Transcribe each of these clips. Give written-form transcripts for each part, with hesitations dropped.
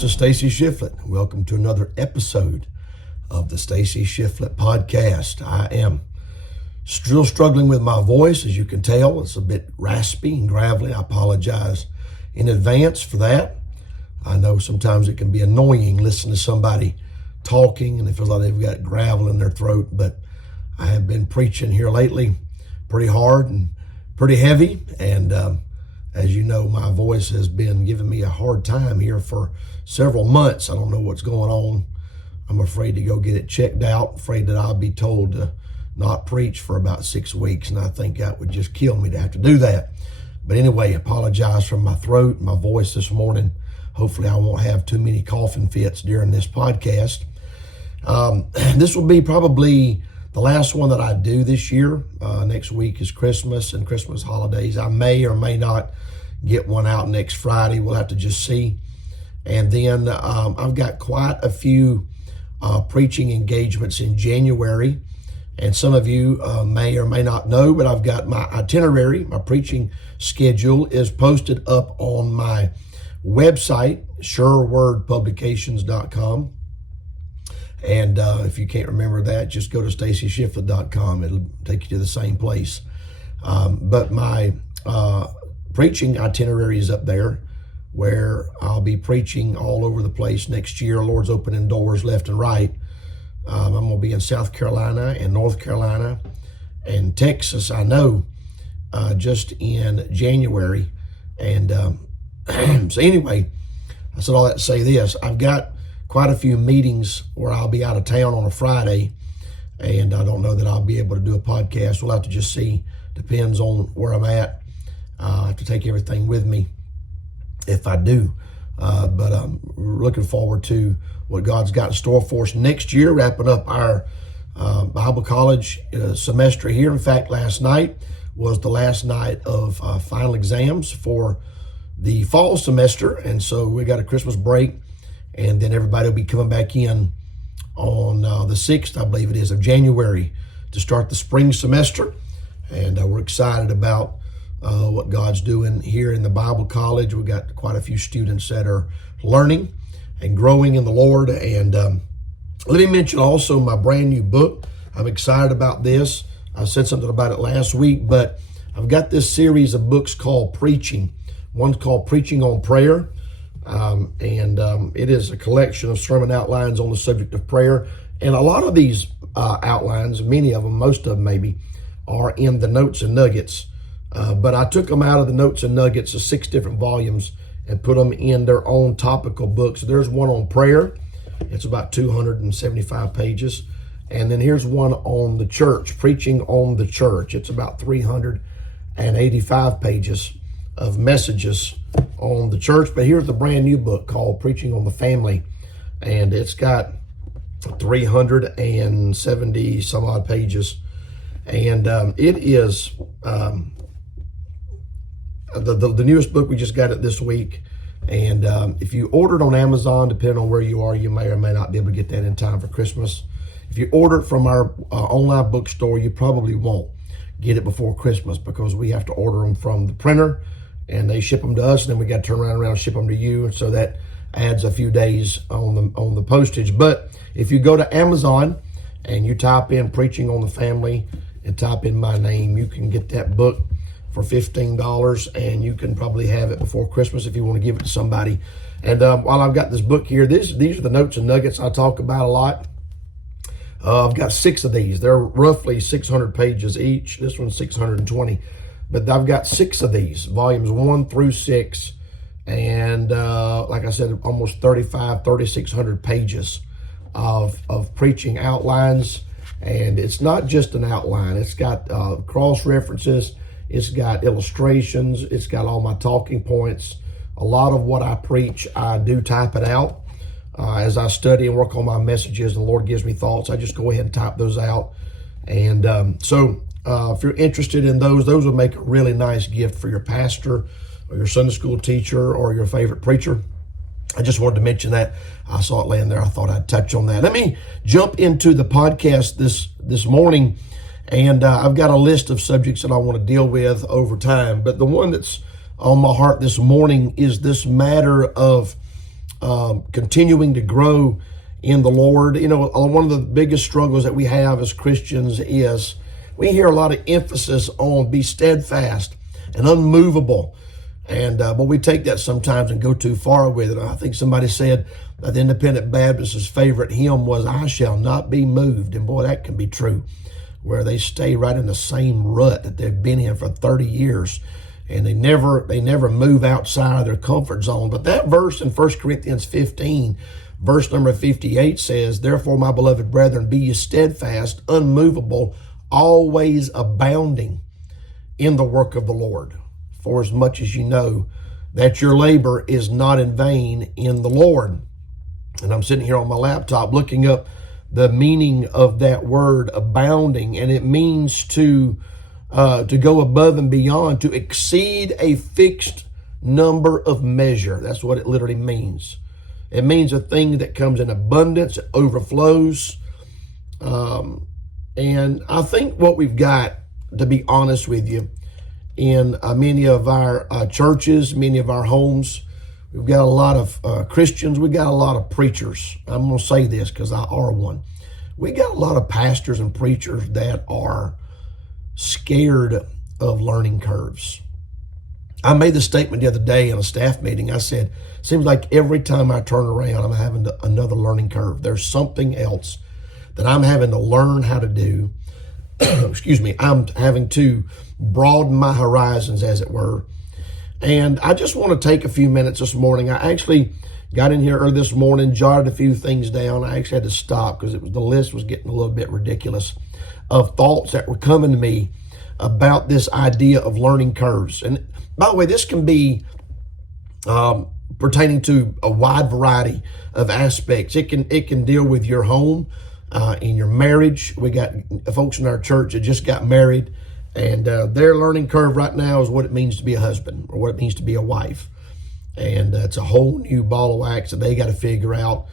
this is Stacey Shiflett. Welcome to another episode of the Stacey Shiflett podcast. I am still struggling with my voice, as you can tell. It's a bit raspy and gravelly. I apologize in advance for that. I know sometimes it can be annoying listening to somebody talking and it feels like they've got gravel in their throat, but I have been preaching here lately pretty hard and pretty heavy, and as you know, my voice has been giving me a hard time here for several months. I don't know what's going on. I'm afraid to go get it checked out, afraid that I'll be told to not preach for about 6 weeks, and I think that would just kill me to have to do that. But anyway, apologize for my throat, my voice this morning. Hopefully I won't have too many coughing fits during this podcast. This will be probably the last one that I do this year. Next week is Christmas and Christmas holidays. I may or may not get one out next Friday. We'll have to just see. And then I've got quite a few preaching engagements in January. And some of you may or may not know, but I've got my itinerary, my preaching schedule is posted up on my website, surewordpublications.com. And if you can't remember that, just go to staceyshiflett.com. It'll take you to the same place. But my preaching itinerary is up there, where I'll be preaching all over the place next year. Lord's opening doors left and right. I'm going to be in South Carolina and North Carolina and Texas, I know, just in January. And so anyway, I said all that to say this. I've got quite a few meetings where I'll be out of town on a Friday, and I don't know that I'll be able to do a podcast. We'll have to just see. Depends on where I'm at. I have to take everything with me if I do. But I'm looking forward to what God's got in store for us next year, wrapping up our Bible college semester here. In fact, last night was the last night of final exams for the fall semester, and so we got a Christmas break. And then everybody will be coming back in on the 6th, I believe it is, of January to start the spring semester. And we're excited about what God's doing here in the Bible college. We've got quite a few students that are learning and growing in the Lord. And let me mention also my brand new book. I'm excited about this. I said something about it last week, but I've got this series of books called Preaching. One's called Preaching on Prayer. It is a collection of sermon outlines on the subject of prayer. And a lot of these outlines, many of them, most of them maybe, are in the Notes and Nuggets. But I took them out of the Notes and Nuggets of 6 different volumes and put them in their own topical books. There's one on prayer. It's about 275 pages. And then here's one on the church, Preaching on the Church. It's about 385 pages of messages on the church. But here's the brand new book called Preaching on the Family, and it's got 370 some odd pages, and it is the newest book. We just got it this week, and if you order it on Amazon, depending on where you are, you may or may not be able to get that in time for Christmas. If you order it from our online bookstore, you probably won't get it before Christmas, because we have to order them from the printer and they ship them to us, and then we got to turn around and ship them to you. And so that adds a few days on the postage. But if you go to Amazon and you type in Preaching on the Family and type in my name, you can get that book for $15, and you can probably have it before Christmas if you want to give it to somebody. And while I've got this book here, these are the Notes and Nuggets I talk about a lot. I've got 6 of these. They're roughly 600 pages each. This one's 620. But I've got 6 of these, volumes 1 through 6. And like I said, almost 3,600 pages of preaching outlines. And it's not just an outline. It's got cross references. It's got illustrations. It's got all my talking points. A lot of what I preach, I do type it out. As I study and work on my messages, and the Lord gives me thoughts, I just go ahead and type those out. And so if you're interested in those will make a really nice gift for your pastor or your Sunday school teacher or your favorite preacher. I just wanted to mention that. I saw it laying there. I thought I'd touch on that. Let me jump into the podcast this morning. And I've got a list of subjects that I want to deal with over time. But the one that's on my heart this morning is this matter of continuing to grow in the Lord. You know, one of the biggest struggles that we have as Christians is we hear a lot of emphasis on be steadfast and unmovable. And but we take that sometimes and go too far with it. I think somebody said that the Independent Baptist's favorite hymn was "I shall not be moved." And boy, that can be true, where they stay right in the same rut that they've been in for 30 years. And they never move outside of their comfort zone. But that verse in 1 Corinthians 15, verse number 58 says, "Therefore, my beloved brethren, be ye steadfast, unmovable, always abounding in the work of the Lord. For as much as you know that your labor is not in vain in the Lord." And I'm sitting here on my laptop looking up the meaning of that word abounding, and it means to go above and beyond, to exceed a fixed number of measure. That's what it literally means. It means a thing that comes in abundance, it overflows. And I think what we've got, to be honest with you, in many of our churches, many of our homes, we've got a lot of Christians, we've got a lot of preachers. I'm going to say this because I are one. We got a lot of pastors and preachers that are scared of learning curves. I made the statement the other day in a staff meeting. I said, seems like every time I turn around, I'm having another learning curve. There's something else that I'm having to learn how to do. Excuse me. I'm having to broaden my horizons, as it were. And I just want to take a few minutes this morning. I actually got in here early this morning, jotted a few things down. I actually had to stop because the list was getting a little bit ridiculous of thoughts that were coming to me about this idea of learning curves. And by the way, this can be pertaining to a wide variety of aspects. It can deal with your home, in your marriage. We got folks in our church that just got married, and their learning curve right now is what it means to be a husband or what it means to be a wife. And it's a whole new ball of wax that they got to figure out,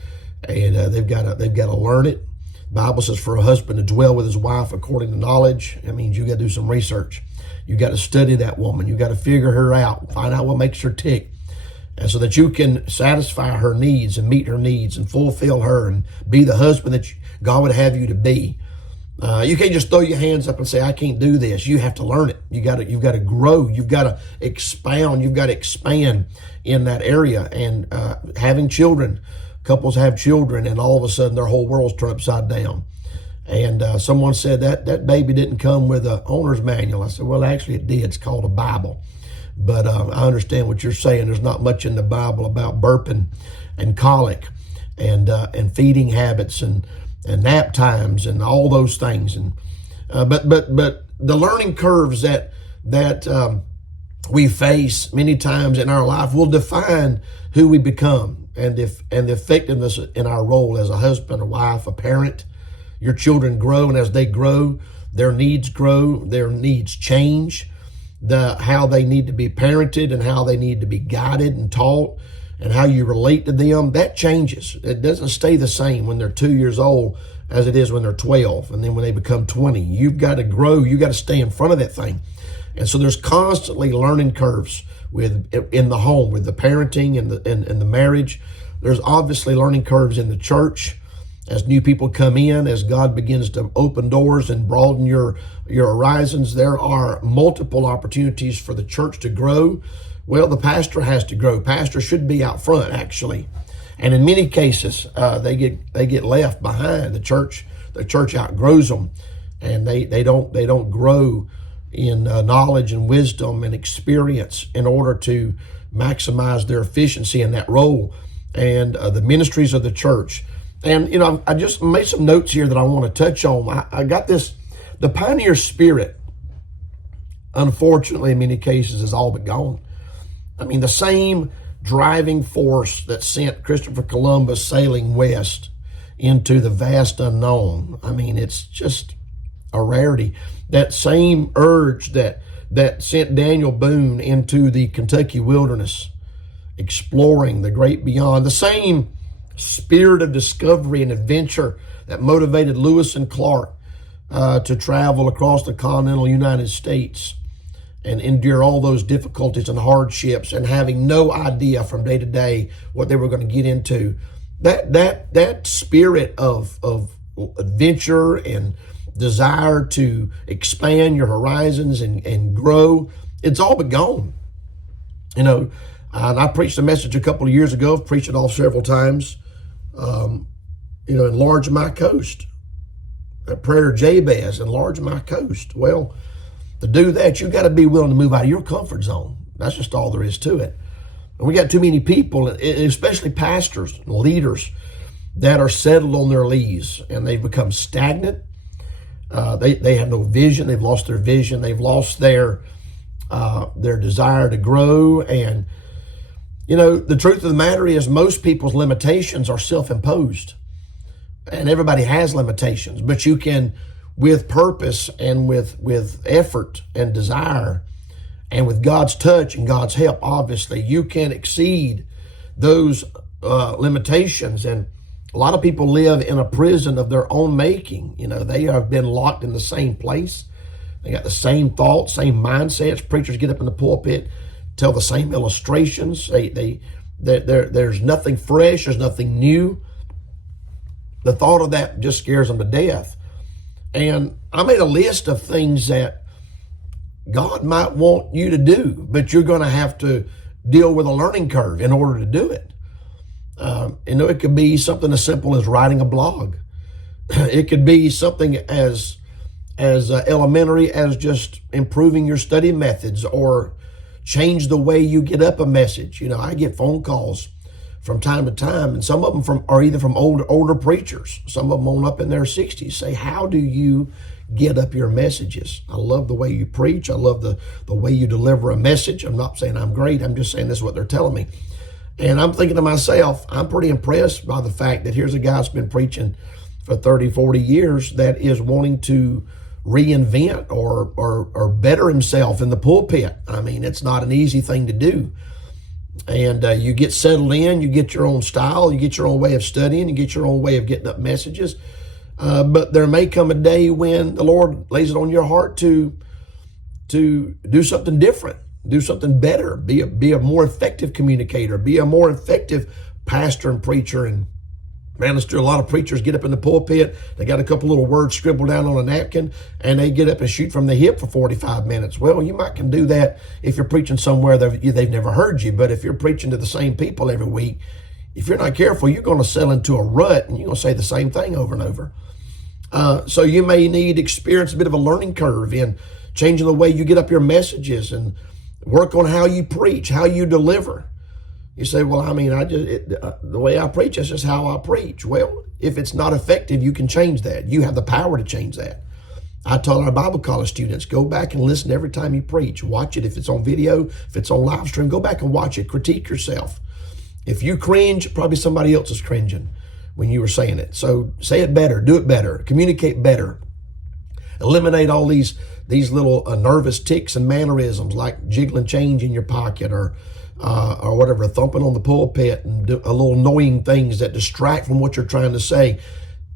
and they've got to learn it. The Bible says for a husband to dwell with his wife according to knowledge. That means you got to do some research. You got to study that woman. You got to figure her out, find out what makes her tick, and so that you can satisfy her needs and meet her needs and fulfill her and be the husband that God would have you to be. You can't just throw your hands up and say, "I can't do this." You have to learn it. You've got to grow. You've got to expound. You've got to expand in that area. And having children, couples have children, and all of a sudden their whole world's turned upside down. And someone said that baby didn't come with an owner's manual. I said, well, actually it did. It's called a Bible. But I understand what you're saying. There's not much in the Bible about burping and colic and feeding habits and nap times and all those things. And but the learning curves that we face many times in our life will define who we become and the effectiveness in our role as a husband, a wife, a parent. Your children grow, and as they grow, their needs change. How they need to be parented and how they need to be guided and taught and how you relate to them, that changes. It doesn't stay the same when they're 2 years old as it is when they're 12. And then when they become 20, you've got to grow. You've got to stay in front of that thing. And so there's constantly learning curves in the home, with the parenting and the marriage. There's obviously learning curves in the church as new people come in, as God begins to open doors and broaden your horizons. There are multiple opportunities for the church to grow. Well, the pastor has to grow. Pastor should be out front, actually. And in many cases, they get left behind. The church outgrows them, and they don't grow in knowledge and wisdom and experience in order to maximize their efficiency in that role. And the ministries of the church. And, you know, I just made some notes here that I want to touch on. I got this, the pioneer spirit, unfortunately, in many cases, is all but gone. I mean, the same driving force that sent Christopher Columbus sailing west into the vast unknown. I mean, it's just a rarity. That same urge that sent Daniel Boone into the Kentucky wilderness, exploring the great beyond. The same spirit of discovery and adventure that motivated Lewis and Clark to travel across the continental United States and endure all those difficulties and hardships and having no idea from day to day what they were going to get into. That spirit of adventure and desire to expand your horizons and grow, it's all but gone. You know, and I preached a message a couple of years ago. I've preached it off several times. Enlarge my coast. A prayer of Jabez, enlarge my coast. Well, to do that, you got to be willing to move out of your comfort zone. That's just all there is to it. And we got too many people, especially pastors and leaders, that are settled on their lees, and they've become stagnant. They have no vision. They've lost their vision. They've lost their desire to grow. And, the truth of the matter is most people's limitations are self-imposed. And everybody has limitations, but you can, with purpose and with effort and desire and with God's touch and God's help, obviously, you can exceed those limitations. And a lot of people live in a prison of their own making. They have been locked in the same place. They got the same thoughts, same mindsets. Preachers get up in the pulpit, tell the same illustrations. There's nothing fresh. There's nothing new. The thought of that just scares them to death. And I made a list of things that God might want you to do, but you're going to have to deal with a learning curve in order to do it. It could be something as simple as writing a blog. It could be something as elementary as just improving your study methods or change the way you get up a message. I get phone calls from time to time, and some of them are either from older preachers. Some of them on up in their 60s say, how do you get up your messages? I love the way you preach. I love the way you deliver a message. I'm not saying I'm great. I'm just saying this is what they're telling me. And I'm thinking to myself, I'm pretty impressed by the fact that here's a guy that's been preaching for 30, 40 years that is wanting to reinvent or better himself in the pulpit. I mean, it's not an easy thing to do. And you get settled in, you get your own style, you get your own way of studying, you get your own way of getting up messages. But there may come a day when the Lord lays it on your heart to do something different, do something better, be a more effective communicator, be a more effective pastor and preacher. And man, there's still a lot of preachers get up in the pulpit. They got a couple little words scribbled down on a napkin, and they get up and shoot from the hip for 45 minutes. Well, you might can do that if you're preaching somewhere that they've never heard you. But if you're preaching to the same people every week, if you're not careful, you're going to settle into a rut, and you're going to say the same thing over and over. So you may need to experience a bit of a learning curve in changing the way you get up your messages and work on how you preach, how you deliver. You say, well, I mean, the way I preach, that's just how I preach. Well, if it's not effective, you can change that. You have the power to change that. I tell our Bible college students, go back and listen every time you preach. Watch it. If it's on video, if it's on live stream, go back and watch it. Critique yourself. If you cringe, probably somebody else is cringing when you were saying it. So say it better, do it better, communicate better. Eliminate all these little nervous tics and mannerisms like jiggling change in your pocket or whatever, thumping on the pulpit and do a little annoying things that distract from what you're trying to say.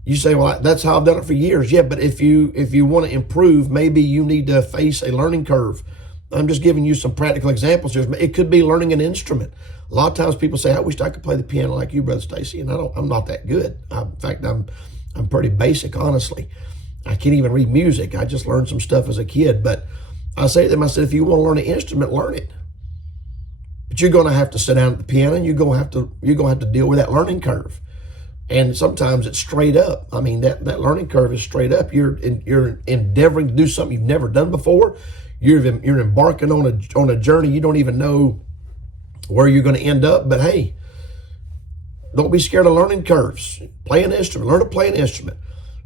You say, well, that's how I've done it for years. Yeah, but if you want to improve, maybe you need to face a learning curve. I'm just giving you some practical examples here. It could be learning an instrument. A lot of times people say, I wish I could play the piano like you, Brother Stacey, and I'm not that good. In fact, I'm pretty basic, honestly. I can't even read music. I just learned some stuff as a kid. But I say to them, I said, if you want to learn an instrument, learn it. But you're going to have to sit down at the piano, and you're going to have to deal with that learning curve. And sometimes it's straight up. I mean, that learning curve is straight up. You're endeavoring to do something you've never done before. You're embarking on a journey. You don't even know where you're going to end up. But hey, don't be scared of learning curves. Play an instrument. Learn to play an instrument.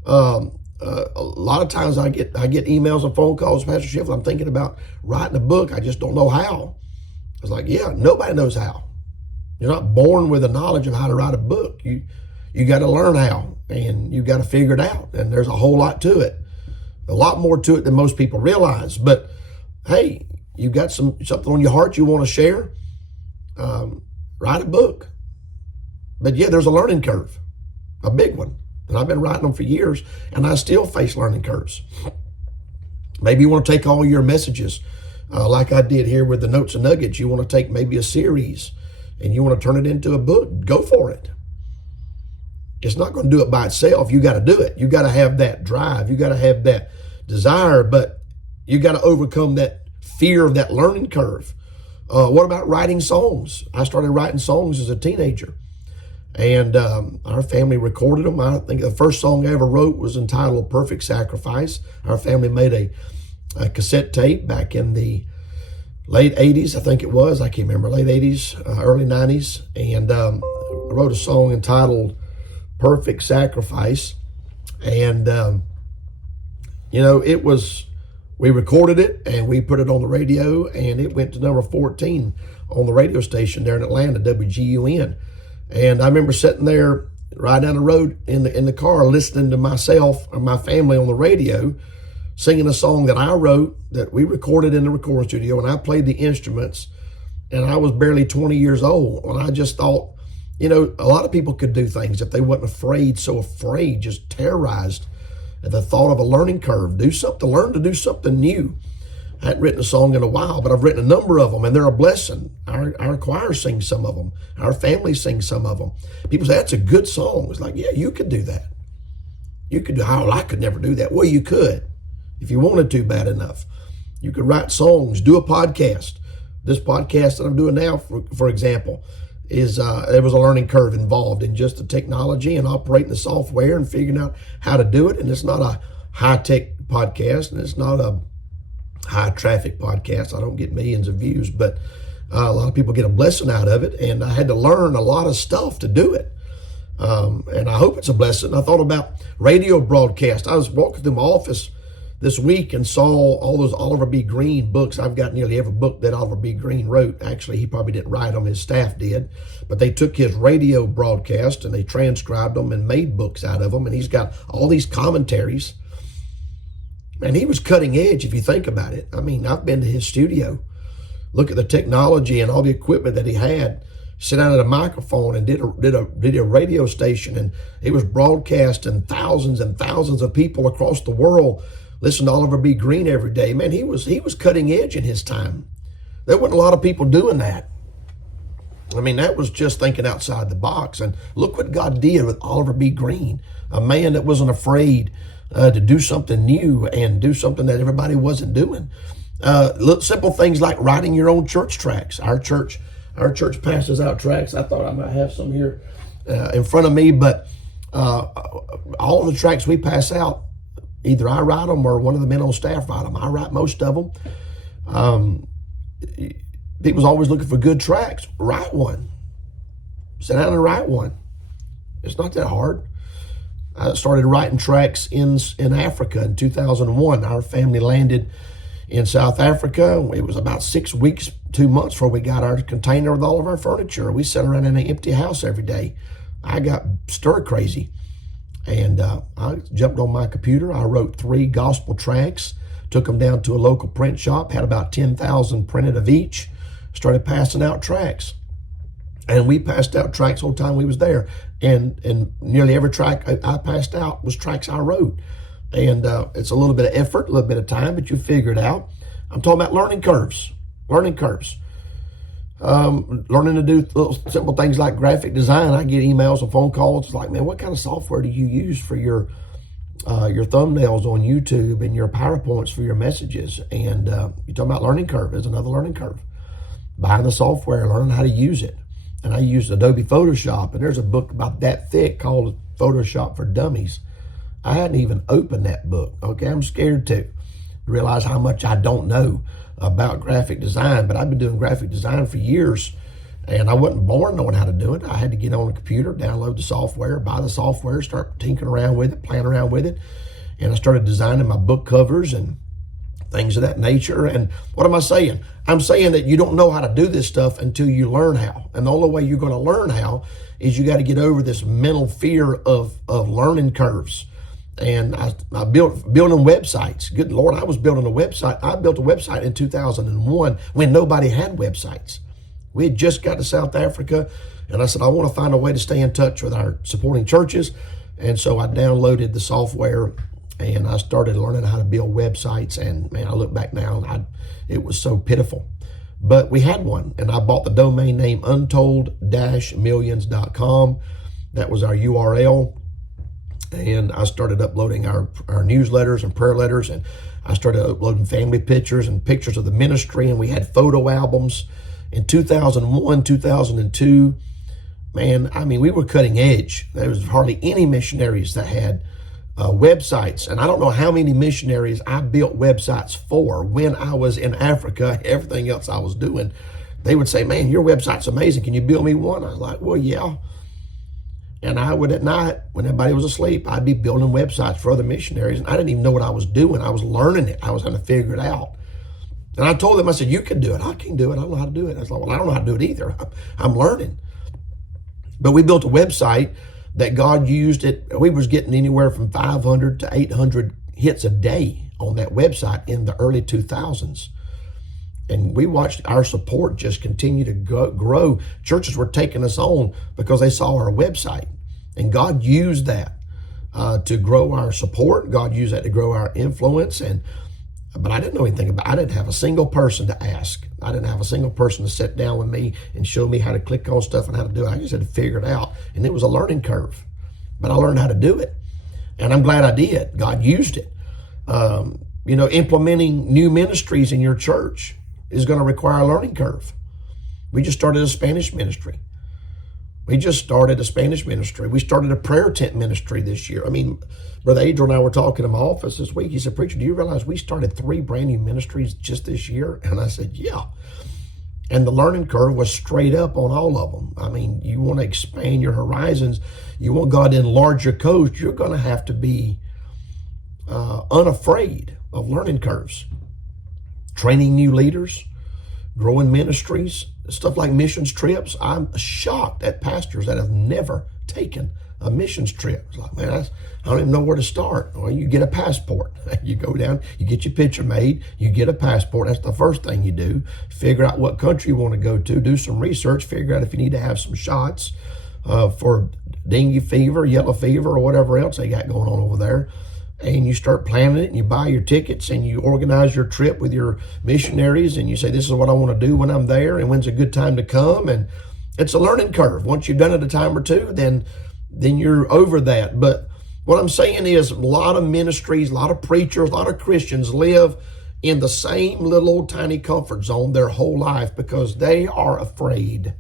A lot of times I get emails and phone calls, Pastor Shiflett, I'm thinking about writing a book. I just don't know how. I was like, yeah, nobody knows how. You're not born with the knowledge of how to write a book. You got to learn how, and you got to figure it out. And there's a whole lot to it, a lot more to it than most people realize. But hey, you got something on your heart you want to share, write a book. But yeah, there's a learning curve, a big one. And I've been writing them for years, and I still face learning curves. Maybe you want to take all your messages like I did here with the Notes and Nuggets. You want to take maybe a series and you want to turn it into a book, go for it. It's not going to do it by itself. You got to do it. You got to have that drive. You got to have that desire, but you got to overcome that fear of that learning curve. What about writing songs? I started writing songs as a teenager, and our family recorded them. I think the first song I ever wrote was entitled Perfect Sacrifice. Our family made a cassette tape back in the late 80s, I think it was. I can't remember, late 80s, early 90s. And I wrote a song entitled Perfect Sacrifice. And, we recorded it and we put it on the radio, and it went to number 14 on the radio station there in Atlanta, WGUN. And I remember sitting there right down the road in the car, listening to myself or my family on the radio, singing a song that I wrote, that we recorded in the recording studio, and I played the instruments, and I was barely 20 years old. And I just thought, a lot of people could do things if they wasn't so afraid, just terrorized at the thought of a learning curve. Do something, learn to do something new. I hadn't written a song in a while, but I've written a number of them, and they're a blessing. Our choir sings some of them. Our family sings some of them. People say, that's a good song. It's like, yeah, you could do that. You could do, oh, I could never do that. Well, you could. If you wanted to bad enough, you could write songs, do a podcast. This podcast that I'm doing now, for example, is there was a learning curve involved in just the technology and operating the software and figuring out how to do it. And it's not a high-tech podcast, and it's not a high-traffic podcast. I don't get millions of views, but a lot of people get a blessing out of it. And I had to learn a lot of stuff to do it. And I hope it's a blessing. I thought about radio broadcast. I was walking through my office this week and saw all those Oliver B. Green books. I've got nearly every book that Oliver B. Green wrote. Actually, he probably didn't write them, his staff did. But they took his radio broadcast and they transcribed them and made books out of them. And he's got all these commentaries. And he was cutting edge if you think about it. I mean, I've been to his studio. Look at the technology and all the equipment that he had. Sit down at a microphone and did a radio station, and it was broadcast, and thousands of people across the world listen to Oliver B. Green every day. Man, he was cutting edge in his time. There weren't a lot of people doing that. I mean, that was just thinking outside the box. And look what God did with Oliver B. Green, a man that wasn't afraid to do something new and do something that everybody wasn't doing. Simple things like writing your own church tracts. Our church passes out tracts. I thought I might have some here in front of me, but all of the tracts we pass out, either I write them or one of the men on staff write them. I write most of them. People's always looking for good tracts. Write one. Sit down and write one. It's not that hard. I started writing tracts in Africa in 2001. Our family landed in South Africa. It was about 6 weeks, 2 months before we got our container with all of our furniture. We sat around in an empty house every day. I got stir crazy. And I jumped on my computer. I wrote 3 gospel tracts, took them down to a local print shop, had about 10,000 printed of each, started passing out tracts. And we passed out tracts the whole time we was there. And nearly every tract I passed out was tracts I wrote. And it's a little bit of effort, a little bit of time, but you figure it out. I'm talking about learning curves. Learning to do little simple things like graphic design. I get emails and phone calls like, man, what kind of software do you use for your thumbnails on YouTube and your PowerPoints for your messages? And you're talking about learning curve. There's another learning curve. Buying the software, learning how to use it. And I used Adobe Photoshop, and there's a book about that thick called Photoshop for Dummies. I hadn't even opened that book. Okay, I'm scared to realize how much I don't know about graphic design, but I've been doing graphic design for years, and I wasn't born knowing how to do it. I had to get on a computer, download the software, buy the software, start tinkering around with it, playing around with it, and I started designing my book covers and things of that nature. And what am I saying? I'm saying that you don't know how to do this stuff until you learn how, and the only way you're going to learn how is you got to get over this mental fear of learning curves. And I built building websites. Good Lord, I was building a website. I built a website in 2001 when nobody had websites. We had just got to South Africa, and I said, I want to find a way to stay in touch with our supporting churches. And so I downloaded the software And I started learning how to build websites, and man, I look back now, and it was so pitiful. But we had one, and I bought the domain name untold-millions.com. That was our URL. And I started uploading our newsletters and prayer letters, and I started uploading family pictures and pictures of the ministry, and we had photo albums. In 2001, 2002, man, I mean, we were cutting edge. There was hardly any missionaries that had websites. And I don't know how many missionaries I built websites for when I was in Africa, everything else I was doing. They would say, man, your website's amazing. Can you build me one? I was like, well, yeah. And I would at night, when everybody was asleep, I'd be building websites for other missionaries. And I didn't even know what I was doing. I was learning it. I was going to figure it out. And I told them, I said, you can do it. I can do it. I don't know how to do it. I was like, well, I don't know how to do it either. I'm learning. But we built a website that God used it. We was getting anywhere from 500 to 800 hits a day on that website in the early 2000s. And we watched our support just continue to grow. Churches were taking us on because they saw our website. And God used that to grow our support. God used that to grow our influence. But I didn't know anything about it. I didn't have a single person to ask. I didn't have a single person to sit down with me and show me how to click on stuff and how to do it. I just had to figure it out. And it was a learning curve. But I learned how to do it. And I'm glad I did. God used it. Implementing new ministries in your church is going to require a learning curve. We just started a Spanish ministry. We started a prayer tent ministry this year. I mean, Brother Adriel and I were talking in my office this week. He said, preacher, do you realize we started 3 brand new ministries just this year? And I said, yeah. And the learning curve was straight up on all of them. I mean, you want to expand your horizons. You want God to enlarge your coast. You're going to have to be unafraid of learning curves. Training new leaders, growing ministries, stuff like missions trips. I'm shocked at pastors that have never taken a missions trip. It's like, man, I don't even know where to start. Well, you get a passport. You go down, you get your picture made, you get a passport. That's the first thing you do. Figure out what country you want to go to, do some research, figure out if you need to have some shots for dengue fever, yellow fever, or whatever else they got going on over there. And you start planning it, and you buy your tickets, and you organize your trip with your missionaries, and you say, this is what I want to do when I'm there, and when's a good time to come. And it's a learning curve. Once you've done it a time or two, then you're over that. But what I'm saying is a lot of ministries, a lot of preachers, a lot of Christians live in the same little old tiny comfort zone their whole life because they are afraid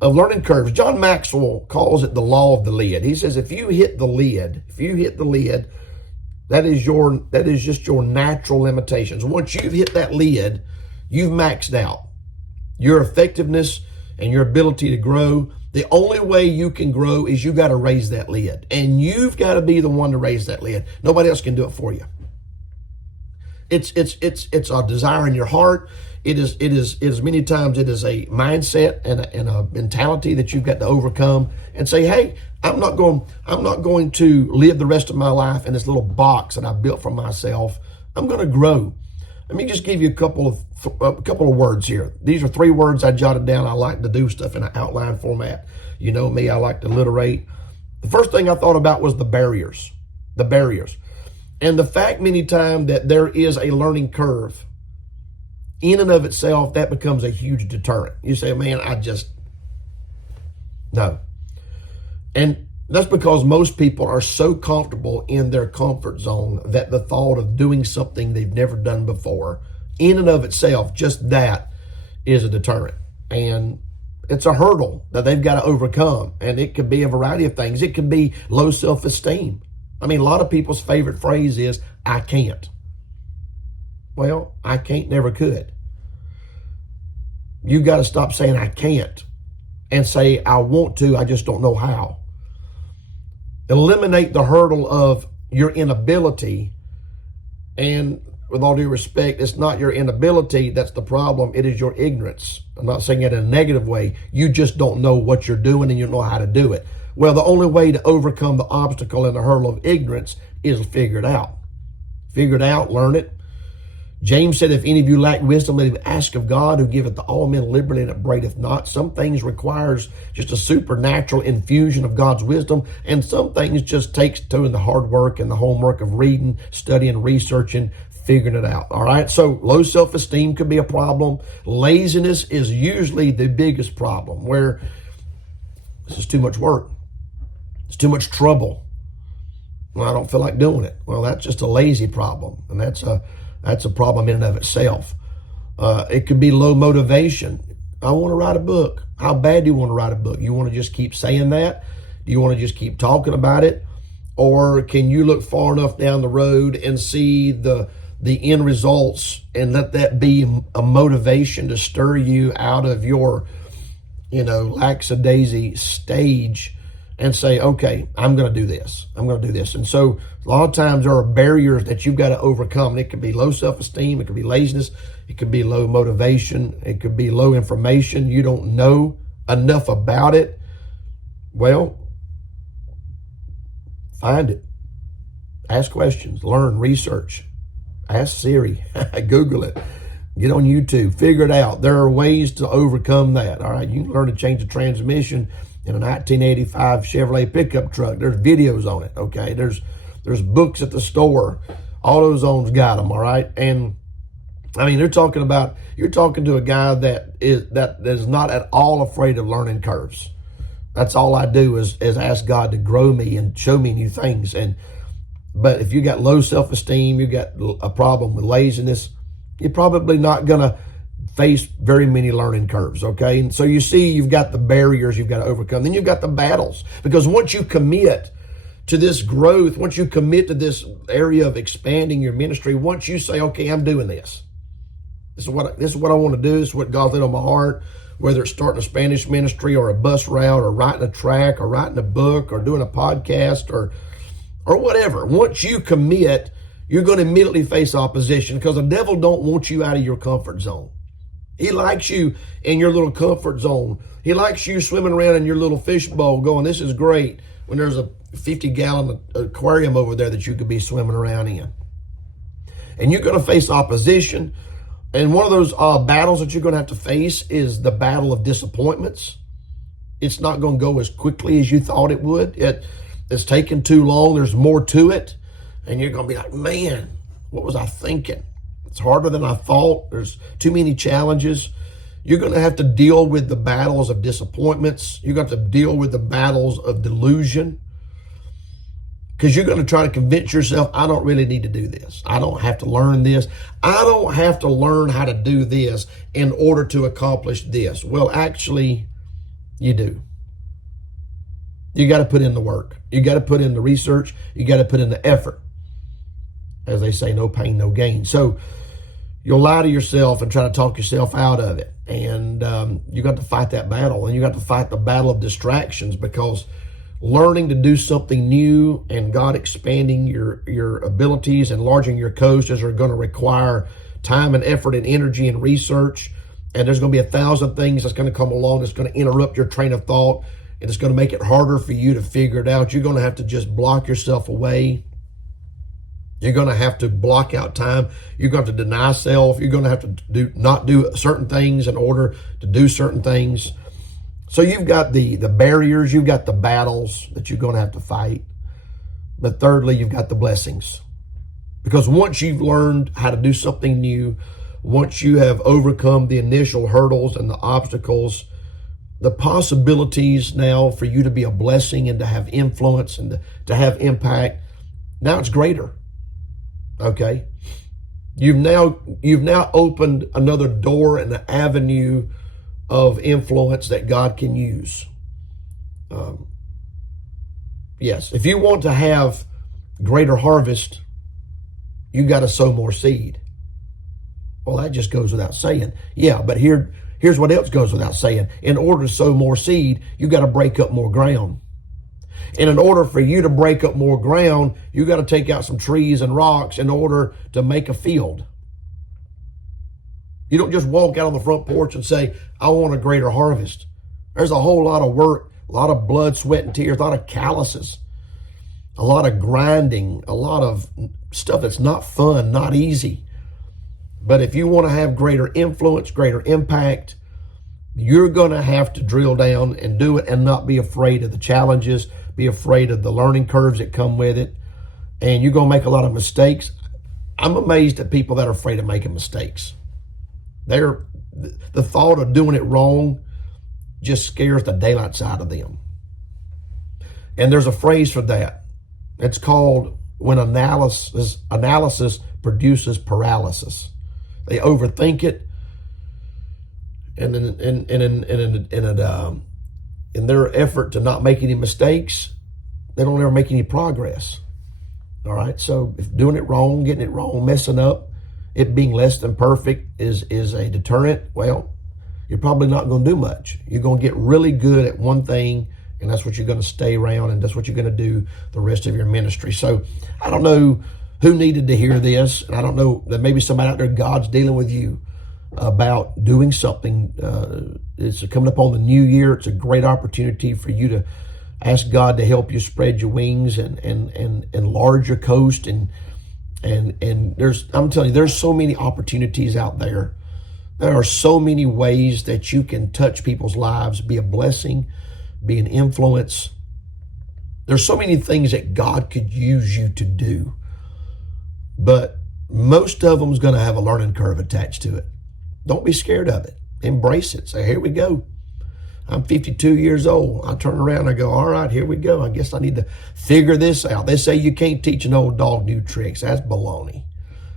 of learning curves. John Maxwell calls it the law of the lid. He says, if you hit the lid, that is just your natural limitations. Once you've hit that lid, you've maxed out your effectiveness and your ability to grow. The only way you can grow is you got to raise that lid, and you've got to be the one to raise that lid. Nobody else can do it for you. It's a desire in your heart. It is many times it is a mindset and a mentality that you've got to overcome and say, hey, I'm not going to live the rest of my life in this little box that I've built for myself. I'm going to grow. Let me just give you a couple of words here. These are 3 words I jotted down. I like to do stuff in an outline format. You know me, I like to alliterate. The first thing I thought about was the barriers. And the fact many times that there is a learning curve. In and of itself, that becomes a huge deterrent. You say, man, no. And that's because most people are so comfortable in their comfort zone that the thought of doing something they've never done before, in and of itself, just that is a deterrent. And it's a hurdle that they've got to overcome. And it could be a variety of things. It could be low self-esteem. I mean, a lot of people's favorite phrase is, I can't. Well, I can't never could. You got to stop saying I can't and say I want to, I just don't know how. Eliminate the hurdle of your inability. And with all due respect, it's not your inability that's the problem. It is your ignorance. I'm not saying it in a negative way. You just don't know what you're doing and you don't know how to do it. Well, the only way to overcome the obstacle and the hurdle of ignorance is figure it out. Figure it out, learn it. James said, if any of you lack wisdom, let him ask of God, who giveth to all men liberally and upbraideth not. Some things requires just a supernatural infusion of God's wisdom, and some things just takes doing the hard work and the homework of reading, studying, researching, figuring it out. All right. So low self-esteem could be a problem. Laziness is usually the biggest problem, where this is too much work. It's too much trouble. Well, I don't feel like doing it. Well, that's just a lazy problem. And that's a problem in and of itself. It could be low motivation. I want to write a book. How bad do you want to write a book? You want to just keep saying that? Do you want to just keep talking about it? Or can you look far enough down the road and see the end results and let that be a motivation to stir you out of your, lackadaisy stage and say, okay, I'm going to do this. I'm going to do this. And so a lot of times there are barriers that you've got to overcome. And it could be low self-esteem. It could be laziness. It could be low motivation. It could be low information. You don't know enough about it. Well, find it. Ask questions. Learn. Research. Ask Siri. Google it. Get on YouTube. Figure it out. There are ways to overcome that. All right. You can learn to change the transmission in a 1985 Chevrolet pickup truck. There's videos on it. Okay. There's books at the store. AutoZone's got them. All right. And I mean, you're talking to a guy that is not at all afraid of learning curves. That's all I do is ask God to grow me and show me new things. But if you got low self-esteem, you got a problem with laziness, you're probably not going to face very many learning curves, okay? And so you see, you've got the barriers you've got to overcome. Then you've got the battles, because once you commit to this growth, once you commit to this area of expanding your ministry, once you say, okay, I'm doing this. This is what I want to do. This is what God laid on my heart, whether it's starting a Spanish ministry or a bus route or writing a track or writing a book or doing a podcast or whatever. Once you commit, you're going to immediately face opposition, because the devil don't want you out of your comfort zone. He likes you in your little comfort zone. He likes you swimming around in your little fishbowl going, this is great, when there's a 50-gallon aquarium over there that you could be swimming around in. And you're going to face opposition. And one of those battles that you're going to have to face is the battle of disappointments. It's not going to go as quickly as you thought it would. It's taking too long. There's more to it. And you're going to be like, man, what was I thinking? It's harder than I thought. There's too many challenges. You're going to have to deal with the battles of disappointments. You're going to have to deal with the battles of delusion, because you're going to try to convince yourself, I don't really need to do this. I don't have to learn this. I don't have to learn how to do this in order to accomplish this. Well, actually, you do. You got to put in the work. You got to put in the research. You got to put in the effort. As they say, no pain, no gain. So you'll lie to yourself and try to talk yourself out of it. And you got to fight that battle. And you got to fight the battle of distractions, because learning to do something new and God expanding your abilities, enlarging your coasts are going to require time and effort and energy and research. And there's going to be 1,000 things that's going to come along that's going to interrupt your train of thought. And it's going to make it harder for you to figure it out. You're going to have to just block yourself away. You're going to have to block out time. You're going to have to deny self. You're going to have to not do certain things in order to do certain things. So you've got the barriers, you've got the battles that you're going to have to fight. But thirdly, you've got the blessings. Because once you've learned how to do something new, once you have overcome the initial hurdles and the obstacles, the possibilities now for you to be a blessing and to have influence and to have impact, now it's greater. Okay? You've now opened another door and an avenue of influence that God can use. Yes, if you want to have greater harvest, you got to sow more seed. Well, that just goes without saying. Yeah, but here's what else goes without saying. In order to sow more seed, you got to break up more ground. And in order for you to break up more ground, you got to take out some trees and rocks in order to make a field. You don't just walk out on the front porch and say, I want a greater harvest. There's a whole lot of work, a lot of blood, sweat, and tears, a lot of calluses, a lot of grinding, a lot of stuff that's not fun, not easy. But if you want to have greater influence, greater impact, you're going to have to drill down and do it and not be afraid of the challenges, be afraid of the learning curves that come with it. And you're going to make a lot of mistakes. I'm amazed at people that are afraid of making mistakes. The thought of doing it wrong just scares the daylights out of them. And there's a phrase for that. It's called when analysis produces paralysis. They overthink it, and in their effort to not make any mistakes, they don't ever make any progress. All right, so if doing it wrong, getting it wrong, messing up, it being less than perfect is a deterrent, well, you're probably not going to do much. You're going to get really good at one thing, and that's what you're going to stay around, and that's what you're going to do the rest of your ministry. So I don't know who needed to hear this, and I don't know that maybe somebody out there, God's dealing with you about doing something. It's coming up on the new year. It's a great opportunity for you to ask God to help you spread your wings and enlarge your coast. And I'm telling you, there's so many opportunities out there. There are so many ways that you can touch people's lives, be a blessing, be an influence. There's so many things that God could use you to do, but most of them is going to have a learning curve attached to it. Don't be scared of it. Embrace it. Say, here we go. I'm 52 years old. I turn around and I go, all right, here we go. I guess I need to figure this out. They say you can't teach an old dog new tricks. That's baloney.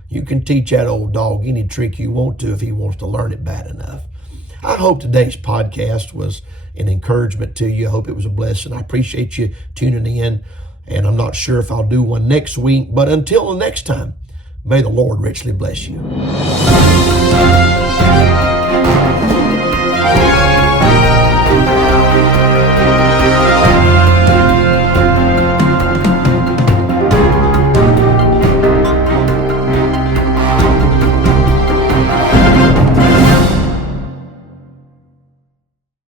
You can teach that old dog any trick you want to if he wants to learn it bad enough. I hope today's podcast was an encouragement to you. I hope it was a blessing. I appreciate you tuning in, and I'm not sure if I'll do one next week, but until the next time, may the Lord richly bless you.